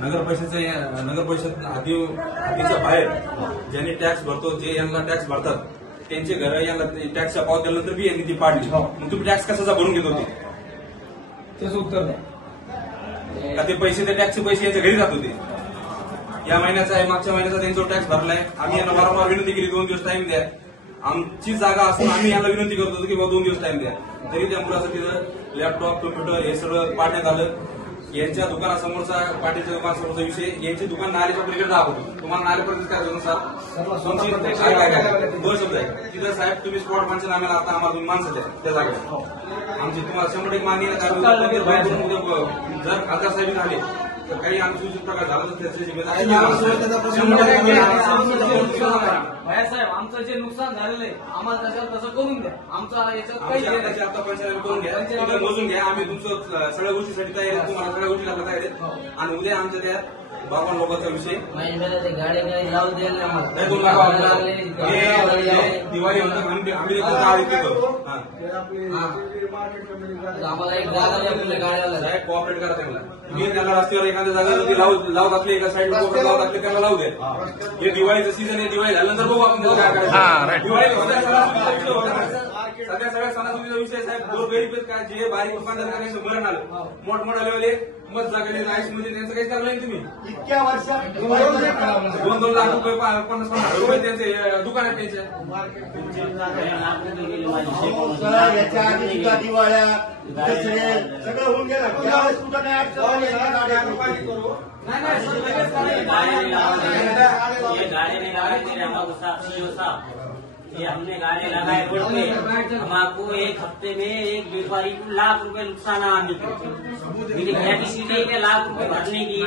नगर परिषद हद्दीच्या बाहेर ज्यांनी टॅक्स भरतो, जे यांना टॅक्स भरतात त्यांचे घर यांना टॅक्सच्या पावत्या दिल्यानंतर बी यांनी ती पाडली. मग तुम्ही टॅक्स कशाचा भरून घेत होते? त्याचं उत्तर नाही. का ते पैसे, ते टॅक्सचे पैसे यांच्या घरी जात होते? या महिन्याचा आहे, मागच्या महिन्याचा त्यांचा टॅक्स भरलाय. आम्ही यांना वारंवार विनंती केली 2 दिवस टाइम द्या. आमची जागा असून आम्ही यांना विनंती करत होतो की बाबा 2 दिवस टाइम द्या. तरी त्या मुलाचं तिथं लॅपटॉप, कम्प्युटर हे सगळं पाडण्यात आलं. यांच्या दुकानासमोरचा, पाटीलच्या दुकानासमोरचा विषय, यांचे दुकान नाल्याच्या पलीकडे दाखवतो. तुम्हाला नाल्यापर्यंत काय दोन शब्द आहे तिथं साहेब, तुम्ही स्पॉट पंचनाम्याला आता आम्हाला तुम्ही माणसं द्या त्या जागेवर. आमची तुम्हाला 100% मान्य जर खासदार साहेब झाले तर काही अनुसूचित प्रकार झाला तर त्याची जिम्मेदारी साहेब. आमचं जे नुकसान झालेलं आहे आम्हाला त्याच्यावर तसं करून द्या. आमचं याच्यात काही आता पंचनामे करून घ्या, मोजून घ्या. आम्ही तुमचं सगळ्या गोष्टीसाठी तयार आहेत, तुम्हाला सगळ्या गोष्टी लागत आहेत. आणि उद्या आमच्या त्यात बाबा लोकांचा विषय गाडी लावून द्यायला दिवाळी आम्ही आम्हाला एक जागा गाड्याला साहेब कोऑपरेट करा त्यांना. मी त्यांना रस्त्यावर एखाद्या जागा लावत असले, एका साईड लावत असले त्यांना लावू द्या. हे दिवाळीचं सीझन आहे, दिवाळी झाल्यानंतर बघू आपण त्याला काय करायचं. दिवाळी सगळ्या सणासुदीचा विषय साहेब. गोरगरीब काय जे बारीक दुकानदार करायचं बरं आलं, मोठमोठालेवाले मत जागेले आयुषमध्ये त्यांचं काही चालू नाही. तुम्ही इतक्या वर्षात 2-2 लाख रुपये, 50-50 रुपये त्यांचे दुकानात द्यायचे. याच्या आधी सुद्धा दिवाळ्या सगळं होऊन गेलं. त्यावेळेस कुठं नाही ये हमने गाड़ी लगाए रोड पे, हम आपको 1 हफ्ते में 1 लाख रुपए नुकसान आने की लाख रुपए भरने की